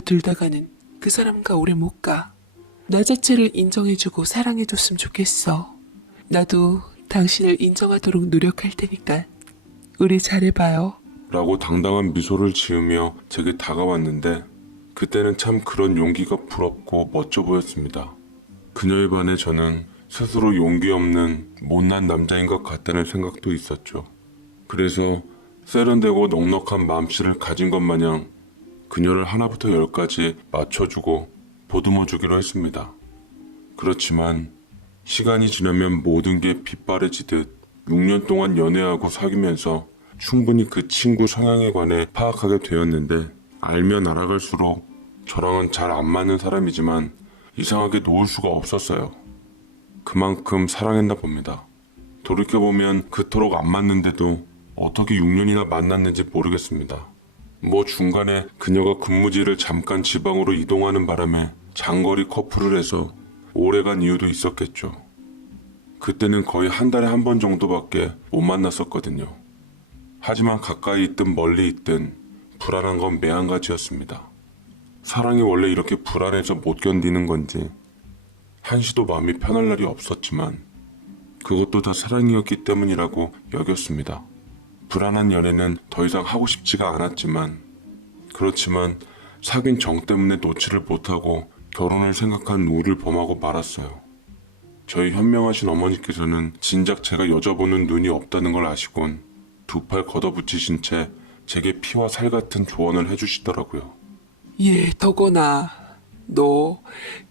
둘다가는 그 사람과 오래 못 가. 나 자체를 인정해주고 사랑해줬으면 좋겠어. 나도 당신을 인정하도록 노력할 테니까 우리 잘해봐요. 라고 당당한 미소를 지으며 제게 다가왔는데 그때는 참 그런 용기가 부럽고 멋져 보였습니다. 그녀에 반해 저는 스스로 용기 없는 못난 남자인 것 같다는 생각도 있었죠. 그래서 세련되고 넉넉한 맘씨를 가진 것 마냥 그녀를 하나부터 열까지 맞춰주고 보듬어주기로 했습니다. 그렇지만 시간이 지나면 모든 게 빗바래지듯 6년 동안 연애하고 사귀면서 충분히 그 친구 성향에 관해 파악하게 되었는데 알면 알아갈수록 저랑은 잘 안 맞는 사람이지만 이상하게 놓을 수가 없었어요. 그만큼 사랑했나 봅니다. 돌이켜보면 그토록 안 맞는데도 어떻게 6년이나 만났는지 모르겠습니다. 뭐 중간에 그녀가 근무지를 잠깐 지방으로 이동하는 바람에 장거리 커플을 해서 오래간 이유도 있었겠죠. 그때는 거의 한 달에 한 번 정도밖에 못 만났었거든요. 하지만 가까이 있든 멀리 있든 불안한 건 매한가지였습니다. 사랑이 원래 이렇게 불안해서 못 견디는 건지 한시도 마음이 편할 날이 없었지만 그것도 다 사랑이었기 때문이라고 여겼습니다. 불안한 연애는 더 이상 하고 싶지가 않았지만 그렇지만 사귄 정 때문에 놓지를 못하고 결혼을 생각한 우를 범하고 말았어요. 저희 현명하신 어머니께서는 진작 제가 여자보는 눈이 없다는 걸 아시곤 두 팔 걷어붙이신 채 제게 피와 살 같은 조언을 해주시더라고요. 예, 덕원아. 너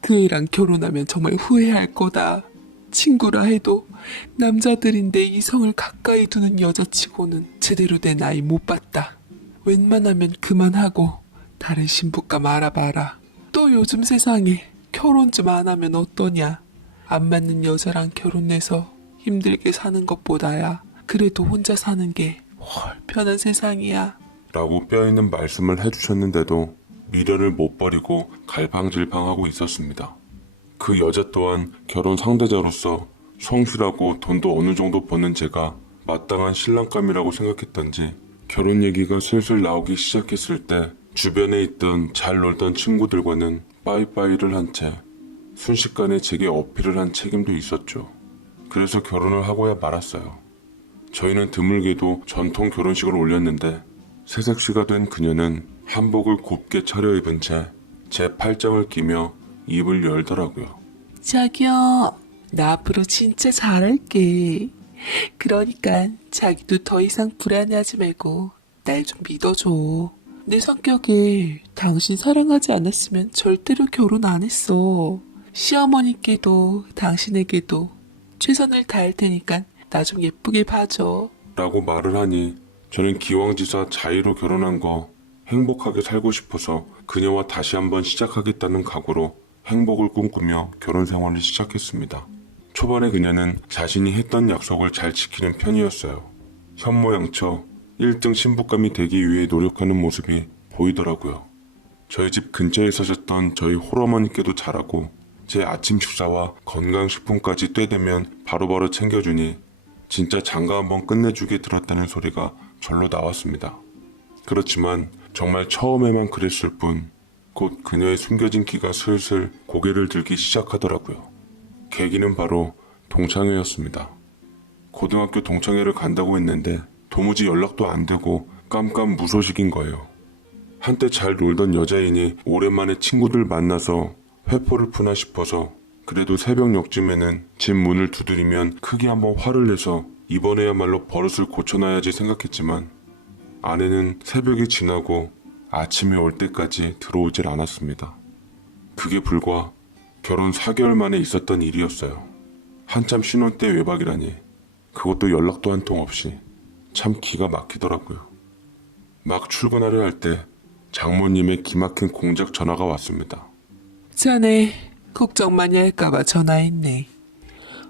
그 애랑 결혼하면 정말 후회할 거다. 친구라 해도 남자들인데 이성을 가까이 두는 여자치고는 제대로 된 아이 못 봤다. 웬만하면 그만하고 다른 신부감 알아봐라. 또 요즘 세상에 결혼 좀 안 하면 어떠냐. 안 맞는 여자랑 결혼해서 힘들게 사는 것보다야 그래도 혼자 사는 게 훨 편한 세상이야. 라고 뼈있는 말씀을 해주셨는데도 미련을 못 버리고 갈팡질팡하고 있었습니다. 그 여자 또한 결혼 상대자로서 성실하고 돈도 어느 정도 버는 제가 마땅한 신랑감이라고 생각했던지 결혼 얘기가 슬슬 나오기 시작했을 때 주변에 있던 잘 놀던 친구들과는 빠이빠이를 한 채 순식간에 제게 어필을 한 책임도 있었죠. 그래서 결혼을 하고야 말았어요. 저희는 드물게도 전통 결혼식을 올렸는데 새색시가 된 그녀는 한복을 곱게 차려입은 채 제 팔짱을 끼며 입을 열더라고요. 자기야, 나 앞으로 진짜 잘할게. 그러니까 자기도 더 이상 불안해하지 말고 날 좀 믿어줘. 내 성격에 당신 사랑하지 않았으면 절대로 결혼 안 했어. 시어머니께도 당신에게도 최선을 다할 테니까 나 좀 예쁘게 봐줘. 라고 말을 하니 저는 기왕지사 자의로 결혼한 거 행복하게 살고 싶어서 그녀와 다시 한번 시작하겠다는 각오로 행복을 꿈꾸며 결혼 생활을 시작했습니다. 초반에 그녀는 자신이 했던 약속을 잘 지키는 편이었어요. 현모양처 1등 신부감이 되기 위해 노력하는 모습이 보이더라고요. 저희 집 근처에 사셨던 저희 홀어머니께도 잘하고 제 아침 식사와 건강식품까지 때 되면 바로바로 챙겨주니 진짜 장가 한번 끝내주게 들었다는 소리가 절로 나왔습니다. 그렇지만 정말 처음에만 그랬을 뿐 곧 그녀의 숨겨진 끼가 슬슬 고개를 들기 시작하더라고요. 계기는 바로 동창회였습니다. 고등학교 동창회를 간다고 했는데 도무지 연락도 안 되고 깜깜무소식인 거예요. 한때 잘 놀던 여자이니 오랜만에 친구들 만나서 회포를 푸나 싶어서 그래도 새벽녘쯤에는 집 문을 두드리면 크게 한번 화를 내서 이번에야말로 버릇을 고쳐놔야지 생각했지만 아내는 새벽이 지나고 아침이 올 때까지 들어오질 않았습니다. 그게 불과 결혼 4개월 만에 있었던 일이었어요. 한참 신혼 때 외박이라니 그것도 연락도 한 통 없이 참 기가 막히더라고요. 막 출근하려 할 때 장모님의 기막힌 공작 전화가 왔습니다. 자네 걱정 많이 할까봐 전화했네.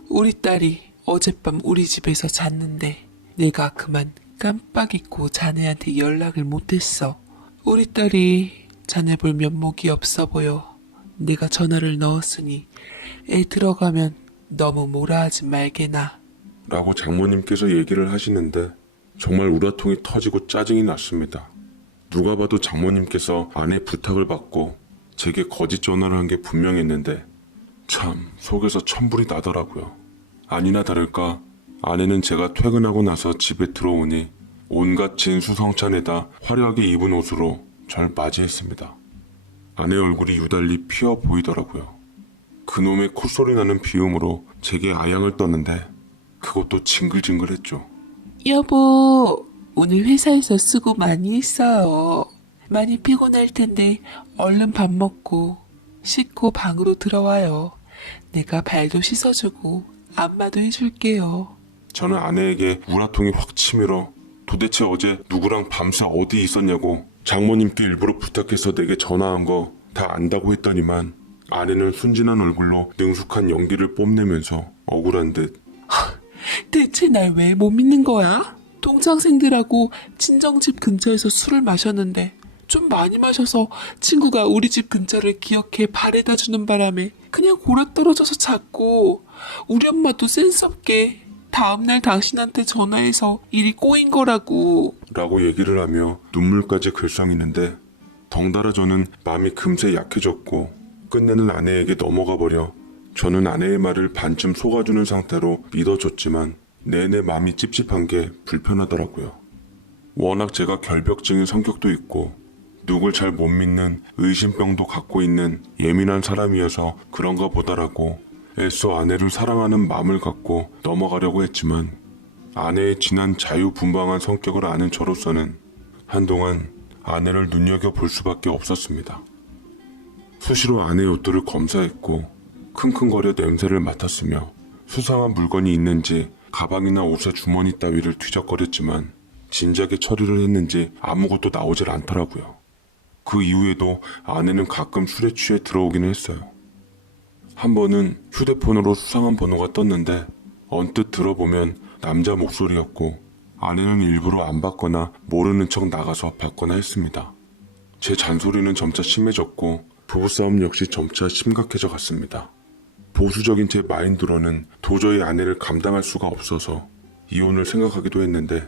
우리 딸이 어젯밤 우리 집에서 잤는데 내가 그만 깜빡 잊고 자네한테 연락을 못했어. 우리 딸이 자네 볼 면목이 없어 보여. 내가 전화를 넣었으니 애 들어가면 너무 뭐라 하지 말게나. 라고 장모님께서 얘기를 하시는데 정말 우라통이 터지고 짜증이 났습니다. 누가 봐도 장모님께서 아내 부탁을 받고 제게 거짓 전화를 한 게 분명했는데 참 속에서 천불이 나더라고요. 아니나 다를까 아내는 제가 퇴근하고 나서 집에 들어오니 온갖 진수성찬에다 화려하게 입은 옷으로 절 맞이했습니다. 아내 얼굴이 유달리 피어 보이더라고요. 그놈의 콧소리 나는 비음으로 제게 아양을 떴는데 그것도 징글징글했죠. 여보, 오늘 회사에서 수고 많이 했어요. 많이 피곤할 텐데 얼른 밥 먹고 씻고 방으로 들어와요. 내가 발도 씻어주고 안마도 해줄게요. 저는 아내에게 우라통이 확 치밀어 도대체 어제 누구랑 밤새 어디 있었냐고 장모님께 일부러 부탁해서 내게 전화한 거 다 안다고 했더니만 아내는 순진한 얼굴로 능숙한 연기를 뽐내면서 억울한 듯 대체 날 왜 못 믿는 거야? 동창생들하고 친정집 근처에서 술을 마셨는데 좀 많이 마셔서 친구가 우리 집 근처를 기억해 바래다 주는 바람에 그냥 골아떨어져서 잤고 우리 엄마도 센스 없게 다음날 당신한테 전화해서 일이 꼬인 거라고. 라고 얘기를 하며 눈물까지 글썽이는데 덩달아 저는 마음이 금세 약해졌고 끝내는 아내에게 넘어가 버려 저는 아내의 말을 반쯤 속아주는 상태로 믿어줬지만 내내 마음이 찝찝한 게 불편하더라고요. 워낙 제가 결벽증인 성격도 있고 누굴 잘 못 믿는 의심병도 갖고 있는 예민한 사람이어서 그런가 보다라고 애써 아내를 사랑하는 마음을 갖고 넘어가려고 했지만 아내의 진한 자유분방한 성격을 아는 저로서는 한동안 아내를 눈여겨볼 수밖에 없었습니다. 수시로 아내의 옷들을 검사했고 킁킁거려 냄새를 맡았으며 수상한 물건이 있는지 가방이나 옷의 주머니 따위를 뒤적거렸지만 진작에 처리를 했는지 아무것도 나오질 않더라고요. 그 이후에도 아내는 가끔 술에 취해 들어오기는 했어요. 한 번은 휴대폰으로 수상한 번호가 떴는데 언뜻 들어보면 남자 목소리였고 아내는 일부러 안 받거나 모르는 척 나가서 받거나 했습니다. 제 잔소리는 점차 심해졌고 부부싸움 역시 점차 심각해져 갔습니다. 보수적인 제 마인드로는 도저히 아내를 감당할 수가 없어서 이혼을 생각하기도 했는데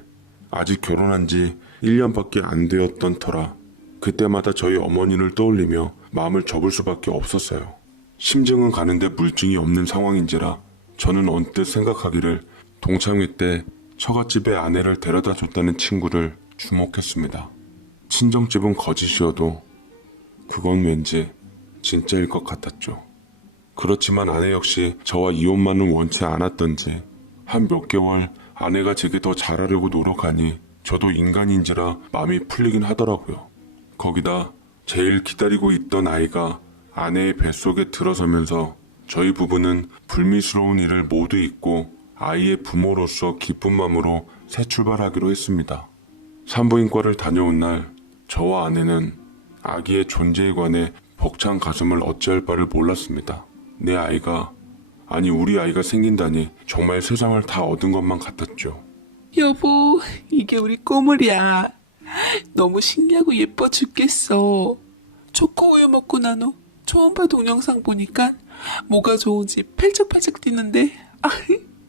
아직 결혼한 지 1년밖에 안 되었던 터라 그때마다 저희 어머니를 떠올리며 마음을 접을 수밖에 없었어요. 심증은 가는데 물증이 없는 상황인지라 저는 언뜻 생각하기를 동창회 때 처갓집에 아내를 데려다 줬다는 친구를 주목했습니다. 친정집은 거짓이어도 그건 왠지 진짜일 것 같았죠. 그렇지만 아내 역시 저와 이혼만은 원치 않았던지 한 몇 개월 아내가 제게 더 잘하려고 노력하니 저도 인간인지라 마음이 풀리긴 하더라고요. 거기다 제일 기다리고 있던 아이가 아내의 뱃속에 들어서면서 저희 부부는 불미스러운 일을 모두 잊고 아이의 부모로서 기쁜 마음으로 새 출발하기로 했습니다. 산부인과를 다녀온 날 저와 아내는 아기의 존재에 관해 벅찬 가슴을 어찌할 바를 몰랐습니다. 내 아이가 아니 우리 아이가 생긴다니 정말 세상을 다 얻은 것만 같았죠. 여보, 이게 우리 꼬물이야. 너무 신기하고 예뻐 죽겠어. 초코우유 먹고 난 후 초음파 동영상 보니까 뭐가 좋은지 펄쩍펄쩍 뛰는데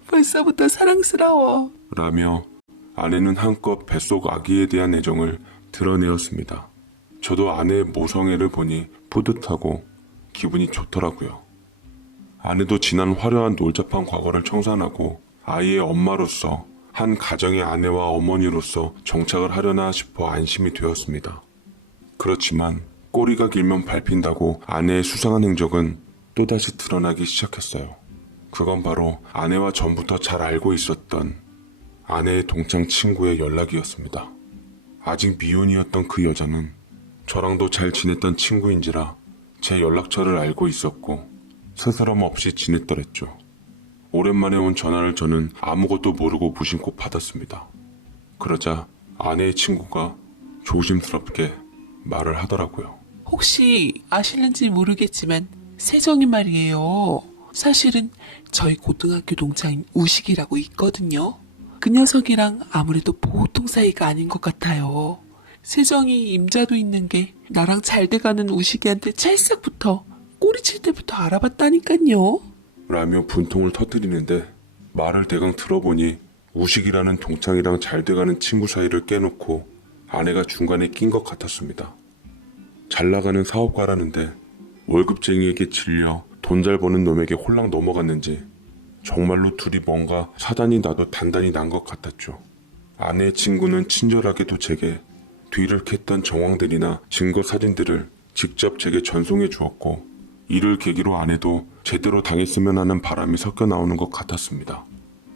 벌써부터 사랑스러워. 라며 아내는 한껏 뱃속 아기에 대한 애정을 드러내었습니다. 저도 아내의 모성애를 보니 뿌듯하고 기분이 좋더라고요. 아내도 지난 화려한 놀잡한 과거를 청산하고 아이의 엄마로서 한 가정의 아내와 어머니로서 정착을 하려나 싶어 안심이 되었습니다. 그렇지만 꼬리가 길면 밟힌다고 아내의 수상한 행적은 또다시 드러나기 시작했어요. 그건 바로 아내와 전부터 잘 알고 있었던 아내의 동창 친구의 연락이었습니다. 아직 미혼이었던 그 여자는 저랑도 잘 지냈던 친구인지라 제 연락처를 알고 있었고 스스럼 없이 지냈더랬죠. 오랜만에 온 전화를 저는 아무것도 모르고 무심코 받았습니다. 그러자 아내의 친구가 조심스럽게 말을 하더라고요. 혹시 아실는지 모르겠지만 세정이 말이에요. 사실은 저희 고등학교 동창인 우식이라고 있거든요. 그 녀석이랑 아무래도 보통 사이가 아닌 것 같아요. 세정이 임자도 있는 게 나랑 잘 돼가는 우식이한테 찰싹부터 꼬리칠 때부터 알아봤다니깐요. 라며 분통을 터뜨리는데 말을 대강 들어보니 우식이라는 동창이랑 잘 돼가는 친구 사이를 깨놓고 아내가 중간에 낀 것 같았습니다. 잘 나가는 사업가라는데 월급쟁이에게 질려 돈 잘 버는 놈에게 홀랑 넘어갔는지 정말로 둘이 뭔가 사단이 나도 단단히 난 것 같았죠. 아내의 친구는 친절하게도 제게 뒤를 캤던 정황들이나 증거 사진들을 직접 제게 전송해 주었고, 이를 계기로 아내도 제대로 당했으면 하는 바람이 섞여 나오는 것 같았습니다.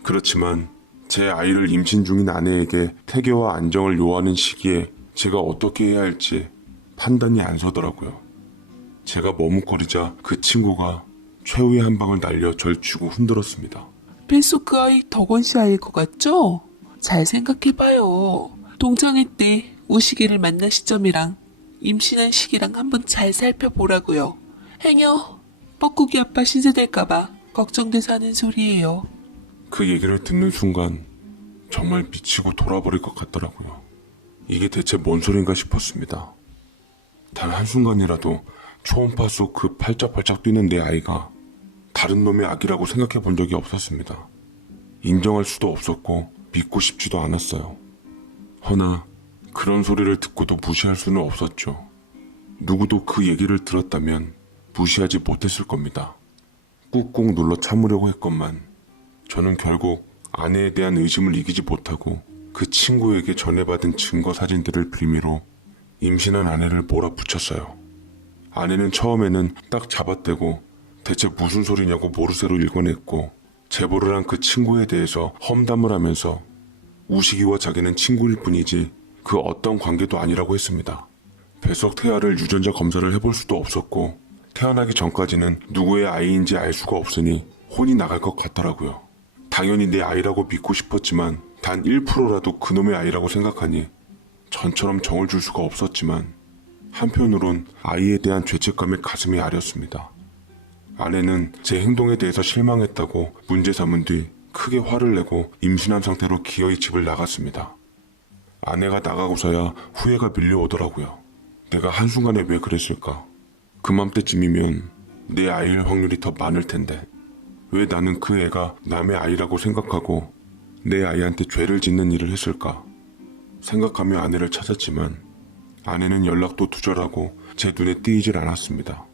그렇지만 제 아이를 임신 중인 아내에게 태교와 안정을 요하는 시기에 제가 어떻게 해야 할지 판단이 안 서더라고요. 제가 머뭇거리자 그 친구가 최후의 한 방을 날려 절 쥐고 흔들었습니다. 뱃속 그 아이 덕원 씨 아이일 것 같죠? 잘 생각해봐요. 동창회 때 우식이를 만난 시점이랑 임신한 시기랑 한번 잘 살펴보라고요. 행여 뻐꾸기 아빠 신세될까봐 걱정돼서 하는 소리예요. 그 얘기를 듣는 순간 정말 미치고 돌아버릴 것 같더라고요. 이게 대체 뭔 소린가 싶었습니다. 단 한순간이라도 초음파 속 그 팔짝팔짝 뛰는 내 아이가 다른 놈의 아기라고 생각해 본 적이 없었습니다. 인정할 수도 없었고 믿고 싶지도 않았어요. 허나 그런 소리를 듣고도 무시할 수는 없었죠. 누구도 그 얘기를 들었다면 무시하지 못했을 겁니다. 꾹꾹 눌러 참으려고 했건만 저는 결국 아내에 대한 의심을 이기지 못하고 그 친구에게 전해받은 증거 사진들을 빌미로 임신한 아내를 몰아붙였어요. 아내는 처음에는 딱 잡아떼고 대체 무슨 소리냐고 모르쇠로 읽어냈고, 제보를 한 그 친구에 대해서 험담을 하면서 우식이와 자기는 친구일 뿐이지 그 어떤 관계도 아니라고 했습니다. 뱃속 태아를 유전자 검사를 해볼 수도 없었고 태어나기 전까지는 누구의 아이인지 알 수가 없으니 혼이 나갈 것 같더라고요. 당연히 내 아이라고 믿고 싶었지만 단 1%라도 그놈의 아이라고 생각하니 전처럼 정을 줄 수가 없었지만, 한편으론 아이에 대한 죄책감에 가슴이 아렸습니다. 아내는 제 행동에 대해서 실망했다고 문제 삼은 뒤 크게 화를 내고 임신한 상태로 기어이 집을 나갔습니다. 아내가 나가고서야 후회가 밀려오더라고요. 내가 한순간에 왜 그랬을까? 그맘때쯤이면 내 아이일 확률이 더 많을 텐데 왜 나는 그 애가 남의 아이라고 생각하고 내 아이한테 죄를 짓는 일을 했을까? 생각하며 아내를 찾았지만 아내는 연락도 두절하고 제 눈에 띄질 않았습니다.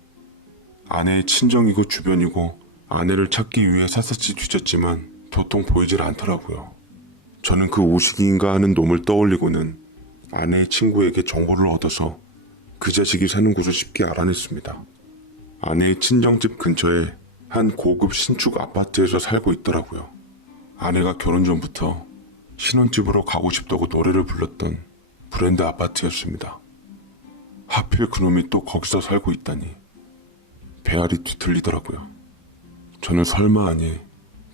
아내의 친정이고 주변이고 아내를 찾기 위해 샅샅이 뒤졌지만 도통 보이질 않더라고요. 저는 그 오식인가 하는 놈을 떠올리고는 아내의 친구에게 정보를 얻어서 그 자식이 사는 곳을 쉽게 알아냈습니다. 아내의 친정집 근처에 한 고급 신축 아파트에서 살고 있더라고요. 아내가 결혼 전부터 신혼집으로 가고 싶다고 노래를 불렀던 브랜드 아파트였습니다. 하필 그놈이 또 거기서 살고 있다니 배알이 뒤틀리더라고요. 저는 설마 하니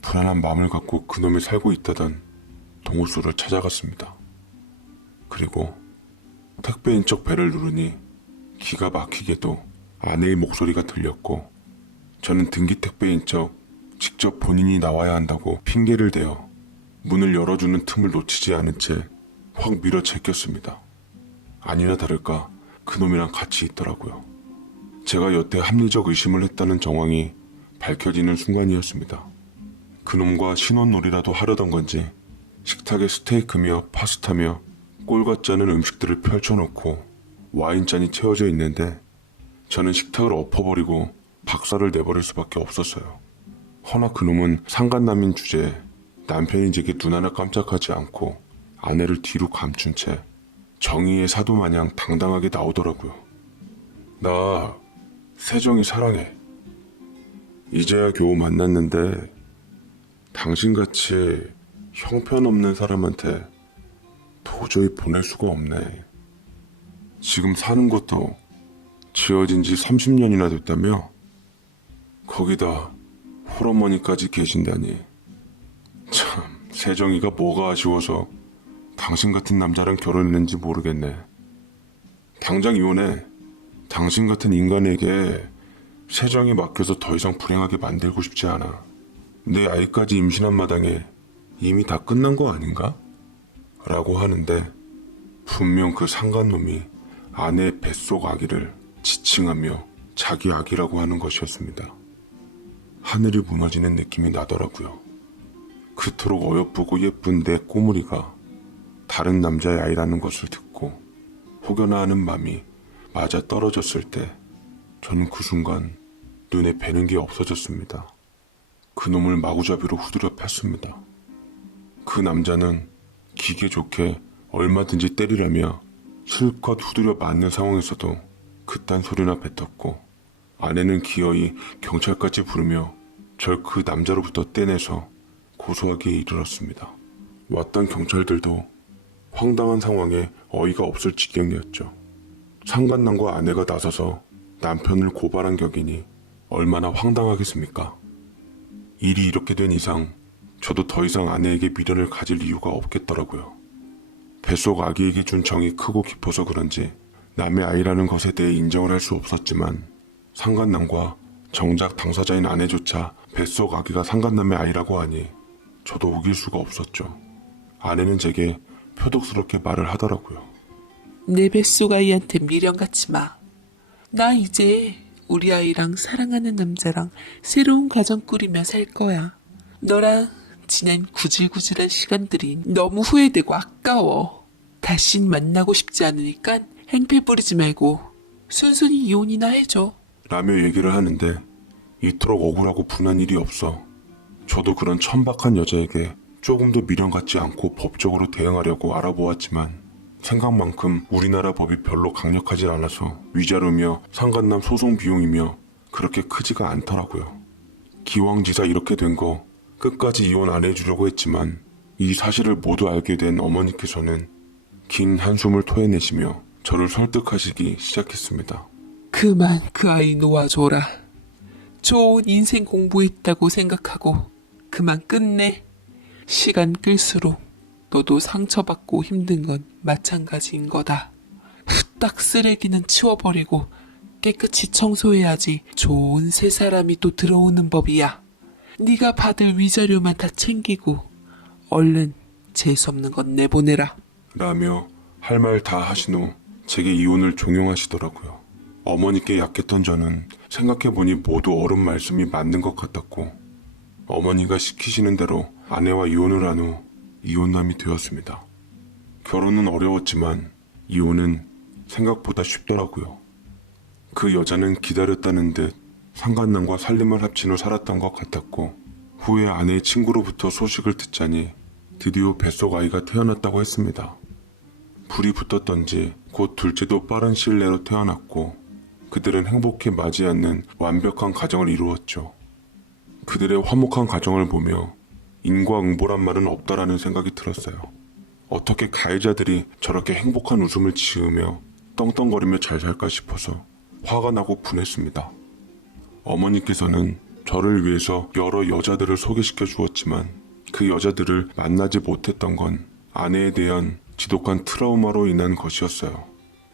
불안한 마음을 갖고 그놈이 살고 있다던 동호수를 찾아갔습니다. 그리고 택배인 척 배를 누르니 기가 막히게도 아내의 목소리가 들렸고, 저는 등기 택배인 척 직접 본인이 나와야 한다고 핑계를 대어 문을 열어주는 틈을 놓치지 않은 채 확 밀어 제꼈습니다. 아니나 다를까 그놈이랑 같이 있더라고요. 제가 여태 합리적 의심을 했다는 정황이 밝혀지는 순간이었습니다. 그놈과 신혼놀이라도 하려던 건지 식탁에 스테이크며 파스타며 꼴 같지 않은 음식들을 펼쳐놓고 와인잔이 채워져 있는데 저는 식탁을 엎어버리고 박살을 내버릴 수밖에 없었어요. 허나 그놈은 상간남인 주제에 남편이 제게 눈 하나 깜짝하지 않고 아내를 뒤로 감춘 채 정의의 사도 마냥 당당하게 나오더라고요. 나 세정이 사랑해. 이제야 겨우 만났는데 당신같이 형편없는 사람한테 도저히 보낼 수가 없네. 지금 사는 것도 지어진 지 30년이나 됐다며? 거기다 홀어머니까지 계신다니. 참, 세정이가 뭐가 아쉬워서 당신 같은 남자랑 결혼했는지 모르겠네. 당장 이혼해. 당신 같은 인간에게 세정이 맡겨서 더 이상 불행하게 만들고 싶지 않아. 내 아이까지 임신한 마당에 이미 다 끝난 거 아닌가? 라고 하는데 분명 그 상간놈이 아내의 뱃속 아기를 지칭하며 자기 아기라고 하는 것이었습니다. 하늘이 무너지는 느낌이 나더라고요. 그토록 어여쁘고 예쁜 내 꼬물이가 다른 남자의 아이라는 것을 듣고 혹여나 하는 맘이 맞아 떨어졌을 때 저는 그 순간 눈에 뵈는 게 없어졌습니다. 그놈을 마구잡이로 후드려 팼습니다. 그 남자는 기계 좋게 얼마든지 때리라며 실컷 후드려 맞는 상황에서도 그딴 소리나 뱉었고, 아내는 기어이 경찰까지 부르며 절 그 남자로부터 떼내서 고소하기에 이르렀습니다. 왔던 경찰들도 황당한 상황에 어이가 없을 지경이었죠. 상간남과 아내가 나서서 남편을 고발한 격이니 얼마나 황당하겠습니까? 일이 이렇게 된 이상 저도 더 이상 아내에게 미련을 가질 이유가 없겠더라고요. 뱃속 아기에게 준 정이 크고 깊어서 그런지 남의 아이라는 것에 대해 인정을 할 수 없었지만, 상간남과 정작 당사자인 아내조차 뱃속 아기가 상간남의 아이라고 하니 저도 우길 수가 없었죠. 아내는 제게 표독스럽게 말을 하더라고요. 내 뱃속 아이한테 미련 갖지 마. 나 이제 우리 아이랑 사랑하는 남자랑 새로운 가정 꾸리며 살 거야. 너랑 지난 구질구질한 시간들이 너무 후회되고 아까워. 다신 만나고 싶지 않으니까 행패 부리지 말고 순순히 이혼이나 해줘. 라며 얘기를 하는데 이토록 억울하고 분한 일이 없어 저도 그런 천박한 여자에게 조금 더 미련 갖지 않고 법적으로 대응하려고 알아보았지만, 생각만큼 우리나라 법이 별로 강력하진 않아서 위자료며 상간남 소송 비용이며 그렇게 크지가 않더라고요. 기왕지사 이렇게 된 거 끝까지 이혼 안 해주려고 했지만, 이 사실을 모두 알게 된 어머니께서는 긴 한숨을 토해내시며 저를 설득하시기 시작했습니다. 그만 그 아이 놓아줘라. 좋은 인생 공부했다고 생각하고 그만 끝내. 시간 끌수록 너도 상처받고 힘든 건 마찬가지인 거다. 후딱 쓰레기는 치워버리고 깨끗이 청소해야지 좋은 새 사람이 또 들어오는 법이야. 네가 받을 위자료만 다 챙기고 얼른 재수없는 건 내보내라. 라며 할 말 다 하신 후 제게 이혼을 종용하시더라고요. 어머니께 약했던 저는 생각해보니 모두 어른 말씀이 맞는 것 같았고, 어머니가 시키시는 대로 아내와 이혼을 한 후 이혼남이 되었습니다. 결혼은 어려웠지만 이혼은 생각보다 쉽더라고요. 그 여자는 기다렸다는 듯 상간남과 살림을 합친 후 살았던 것 같았고, 후에 아내의 친구로부터 소식을 듣자니 드디어 뱃속 아이가 태어났다고 했습니다. 불이 붙었던지 곧 둘째도 빠른 시일 내로 태어났고, 그들은 행복히 맞이하는 완벽한 가정을 이루었죠. 그들의 화목한 가정을 보며 인과응보란 말은 없다라는 생각이 들었어요. 어떻게 가해자들이 저렇게 행복한 웃음을 지으며 떵떵거리며 잘 살까 싶어서 화가 나고 분했습니다. 어머니께서는 저를 위해서 여러 여자들을 소개시켜 주었지만, 그 여자들을 만나지 못했던 건 아내에 대한 지독한 트라우마로 인한 것이었어요.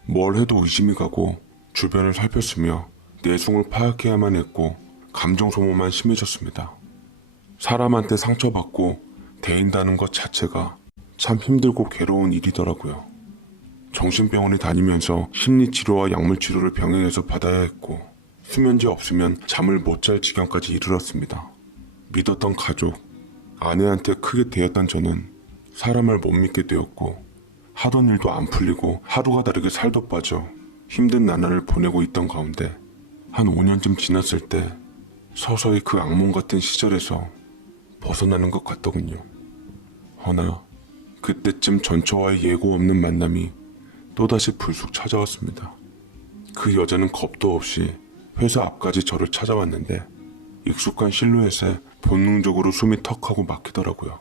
뭘 해도 의심이 가고 주변을 살폈으며 내숭을 파악해야만 했고 감정 소모만 심해졌습니다. 사람한테 상처받고 대인다는 것 자체가 참 힘들고 괴로운 일이더라고요. 정신병원에 다니면서 심리치료와 약물치료를 병행해서 받아야 했고, 수면제 없으면 잠을 못 잘 지경까지 이르렀습니다. 믿었던 가족, 아내한테 크게 대했던 저는 사람을 못 믿게 되었고, 하던 일도 안 풀리고 하루가 다르게 살도 빠져 힘든 나날을 보내고 있던 가운데 한 5년쯤 지났을 때 서서히 그 악몽 같은 시절에서 벗어나는 것 같더군요. 허나 그때쯤 전처와의 예고 없는 만남이 또다시 불쑥 찾아왔습니다. 그 여자는 겁도 없이 회사 앞까지 저를 찾아왔는데 익숙한 실루엣에 본능적으로 숨이 턱하고 막히더라고요.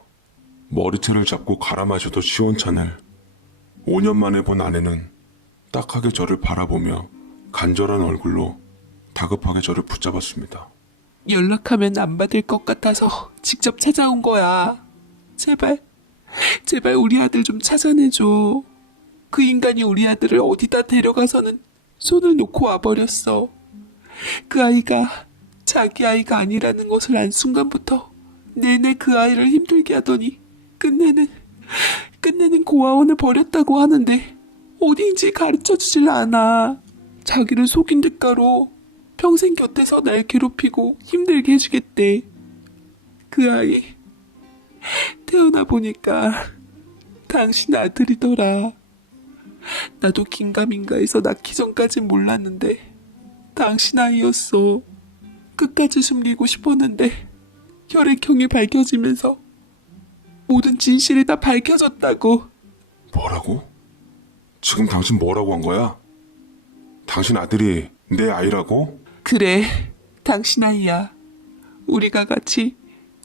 머리채를 잡고 갈아 마셔도 시원찮을 5년 만에 본 아내는 딱하게 저를 바라보며 간절한 얼굴로 다급하게 저를 붙잡았습니다. 연락하면 안 받을 것 같아서 직접 찾아온 거야. 제발 우리 아들 좀 찾아내줘. 그 인간이 우리 아들을 어디다 데려가서는 손을 놓고 와버렸어. 그 아이가 자기 아이가 아니라는 것을 안 순간부터 내내 그 아이를 힘들게 하더니 끝내는 고아원을 버렸다고 하는데 어디인지 가르쳐주질 않아. 자기를 속인 대가로 평생 곁에서 날 괴롭히고 힘들게 해주겠대. 그 아이 태어나 보니까 당신 아들이더라. 나도 긴가민가해서 낳기 전까진 몰랐는데 당신 아이였어. 끝까지 숨기고 싶었는데 혈액형이 밝혀지면서 모든 진실이 다 밝혀졌다고. 뭐라고? 지금 당신 뭐라고 한 거야? 당신 아들이 내 아이라고? 그래, 당신 아이야. 우리가 같이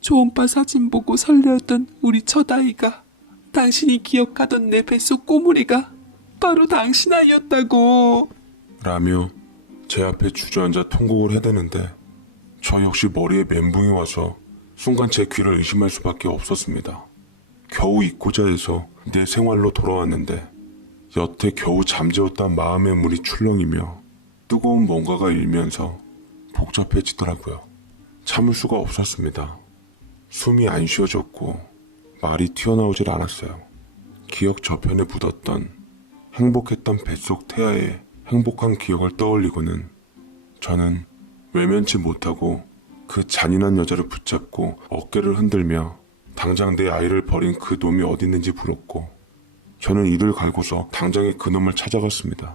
초음파 사진 보고 설레었던 우리 첫 아이가, 당신이 기억하던 내 뱃속 꼬물이가 바로 당신 아이였다고. 라며 제 앞에 주저앉아 통곡을 해대는데 저 역시 머리에 멘붕이 와서 순간 제 귀를 의심할 수밖에 없었습니다. 겨우 잊고자 해서 내 생활로 돌아왔는데 여태 겨우 잠재웠던 마음의 물이 출렁이며 뜨거운 뭔가가 일면서 복잡해지더라고요. 참을 수가 없었습니다. 숨이 안 쉬어졌고 말이 튀어나오질 않았어요. 기억 저편에 묻었던 행복했던 뱃속 태아의 행복한 기억을 떠올리고는 저는 외면치 못하고 그 잔인한 여자를 붙잡고 어깨를 흔들며 당장 내 아이를 버린 그 놈이 어디 있는지 물었고 저는 이를 갈고서 당장에 그 놈을 찾아갔습니다.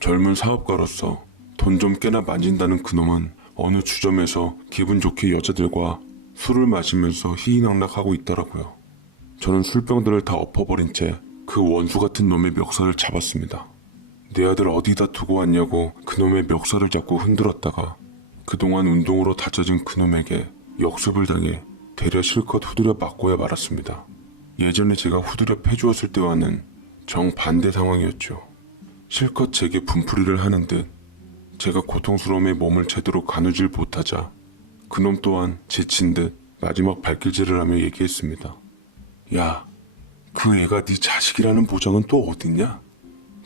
젊은 사업가로서 돈 좀 깨나 만진다는 그 놈은 어느 주점에서 기분 좋게 여자들과 술을 마시면서 희희낙낙하고 있더라고요. 저는 술병들을 다 엎어버린 채 그 원수 같은 놈의 멱살을 잡았습니다. 내 아들 어디다 두고 왔냐고 그놈의 멱살을 잡고 흔들었다가 그동안 운동으로 다쳐진 그놈에게 역습을 당해 대려 실컷 후드려 맞고야 말았습니다. 예전에 제가 후드려 패주었을 때와는 정반대 상황이었죠. 실컷 제게 분풀이를 하는 듯 제가 고통스러움에 몸을 제대로 가누질 못하자 그놈 또한 지친 듯 마지막 발길질을 하며 얘기했습니다. 야, 그 애가 네 자식이라는 보장은 또 어딨냐?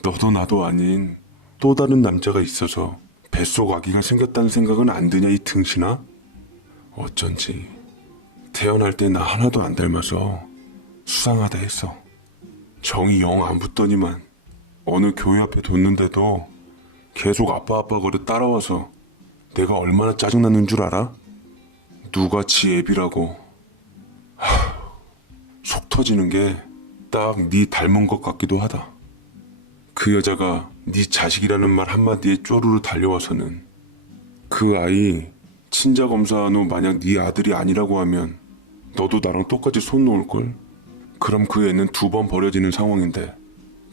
너도 나도 아닌 또 다른 남자가 있어서 뱃속 아기가 생겼다는 생각은 안 드냐 이 등신아? 어쩐지 태어날 때 나 하나도 안 닮아서 수상하다 했어. 정이 영 안 붙더니만 어느 교회 앞에 뒀는데도 계속 아빠 거려 따라와서 내가 얼마나 짜증났는 줄 알아? 누가 지 애비라고. 속 터지는 게 딱 네 닮은 것 같기도 하다. 그 여자가 네 자식이라는 말 한마디에 쪼르르 달려와서는 그 아이 친자 검사한 후 만약 네 아들이 아니라고 하면 너도 나랑 똑같이 손 놓을걸? 그럼 그 애는 2번 버려지는 상황인데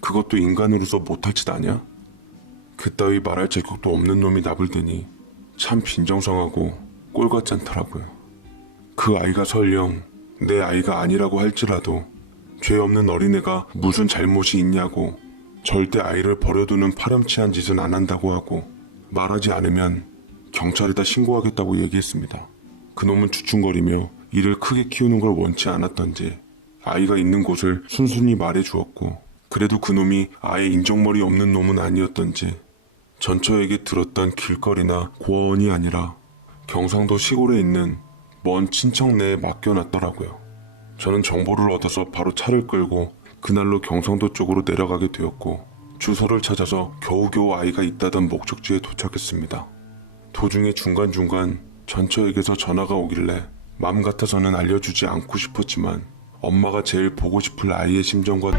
그것도 인간으로서 못할 짓 아냐? 그따위 말할 자격도 없는 놈이 나불대니 참 빈정상하고 꼴같지 않더라고요. 그 아이가 설령 내 아이가 아니라고 할지라도 죄 없는 어린애가 무슨 잘못이 있냐고 절대 아이를 버려두는 파렴치한 짓은 안 한다고 하고 말하지 않으면 경찰에다 신고하겠다고 얘기했습니다. 그놈은 주춤거리며 이를 크게 키우는 걸 원치 않았던지 아이가 있는 곳을 순순히 말해주었고 그래도 그놈이 아예 인정머리 없는 놈은 아니었던지 전처에게 들었던 길거리나 고아원이 아니라 경상도 시골에 있는 먼 친척네에 맡겨놨더라고요. 저는 정보를 얻어서 바로 차를 끌고 그날로 경상도 쪽으로 내려가게 되었고 주소를 찾아서 겨우겨우 아이가 있다던 목적지에 도착했습니다. 도중에 중간중간 전처에게서 전화가 오길래 맘 같아서는 알려주지 않고 싶었지만 엄마가 제일 보고 싶을 아이의 심정과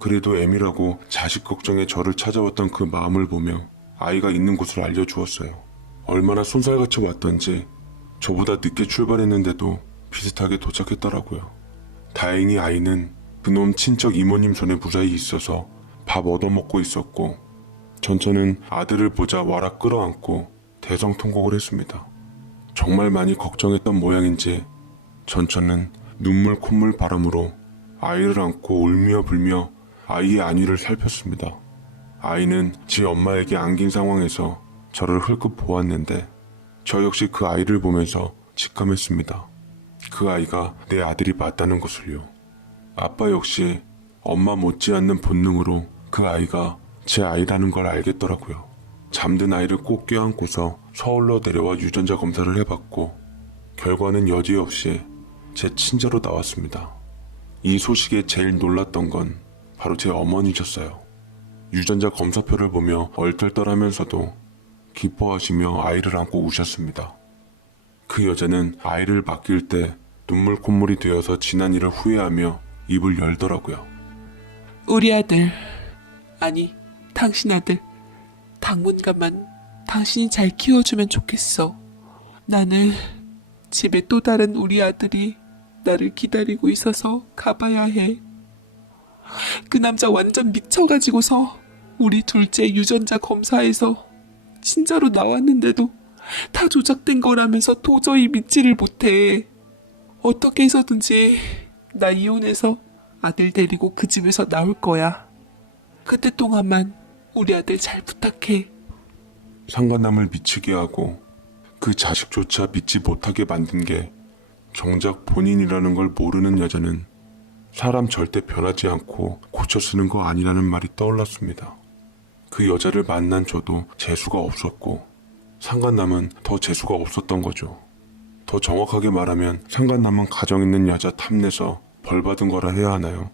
그래도 애미라고 자식 걱정에 저를 찾아왔던 그 마음을 보며 아이가 있는 곳을 알려주었어요. 얼마나 손살같이 왔던지 저보다 늦게 출발했는데도 비슷하게 도착했더라고요. 다행히 아이는 그놈 친척 이모님 손에 무사히 있어서 밥 얻어먹고 있었고 전처는 아들을 보자 와락 끌어안고 대성통곡을 했습니다. 정말 많이 걱정했던 모양인지 전처는 눈물 콧물 바람으로 아이를 안고 울며 불며 아이의 안위를 살폈습니다. 아이는 지 엄마에게 안긴 상황에서 저를 흘끗 보았는데 저 역시 그 아이를 보면서 직감했습니다. 그 아이가 내 아들이 맞다는 것을요. 아빠 역시 엄마 못지않는 본능으로 그 아이가 제 아이라는 걸 알겠더라고요. 잠든 아이를 꼭 껴안고서 서울로 내려와 유전자 검사를 해봤고 결과는 여지없이 제 친자로 나왔습니다. 이 소식에 제일 놀랐던 건 바로 제 어머니셨어요. 유전자 검사표를 보며 얼떨떨하면서도 기뻐하시며 아이를 안고 우셨습니다. 그 여자는 아이를 맡길 때 눈물 콧물이 되어서 지난 일을 후회하며 입을 열더라고요. 우리 아들, 아니 당신 아들, 당분간만 당신이 잘 키워주면 좋겠어. 나는 집에 또 다른 우리 아들이 나를 기다리고 있어서 가봐야 해. 그 남자 완전 미쳐가지고서 우리 둘째 유전자 검사에서 진짜로 나왔는데도 다 조작된 거라면서 도저히 믿지를 못해. 어떻게 해서든지 나 이혼해서 아들 데리고 그 집에서 나올 거야. 그때 동안만 우리 아들 잘 부탁해. 상간남을 미치게 하고 그 자식조차 믿지 못하게 만든 게 정작 본인이라는 걸 모르는 여자는 사람 절대 변하지 않고 고쳐 쓰는 거 아니라는 말이 떠올랐습니다. 그 여자를 만난 저도 재수가 없었고 상간남은 더 재수가 없었던 거죠. 더 정확하게 말하면 상간남은 가정 있는 여자 탐내서 벌 받은 거라 해야 하나요?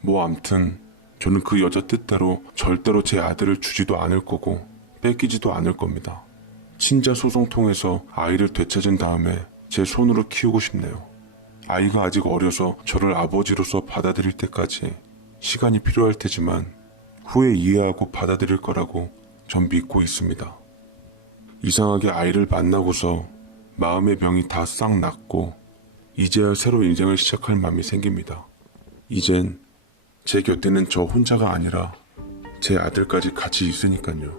뭐 암튼 저는 그 여자 뜻대로 절대로 제 아들을 주지도 않을 거고 뺏기지도 않을 겁니다. 친자 소송 통해서 아이를 되찾은 다음에 제 손으로 키우고 싶네요. 아이가 아직 어려서 저를 아버지로서 받아들일 때까지 시간이 필요할 테지만 후에 이해하고 받아들일 거라고 전 믿고 있습니다. 이상하게 아이를 만나고서 마음의 병이 다 싹 났고 이제야 새로 인생을 시작할 마음이 생깁니다. 이젠 제 곁에는 저 혼자가 아니라 제 아들까지 같이 있으니까요.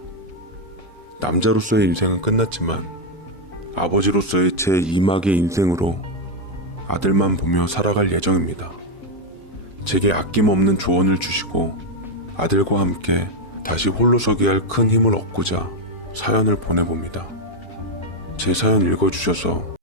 남자로서의 인생은 끝났지만 아버지로서의 제 2막의 인생으로 아들만 보며 살아갈 예정입니다. 제게 아낌없는 조언을 주시고 아들과 함께 다시 홀로 서게 할 큰 힘을 얻고자 사연을 보내봅니다. 제 사연 읽어주셔서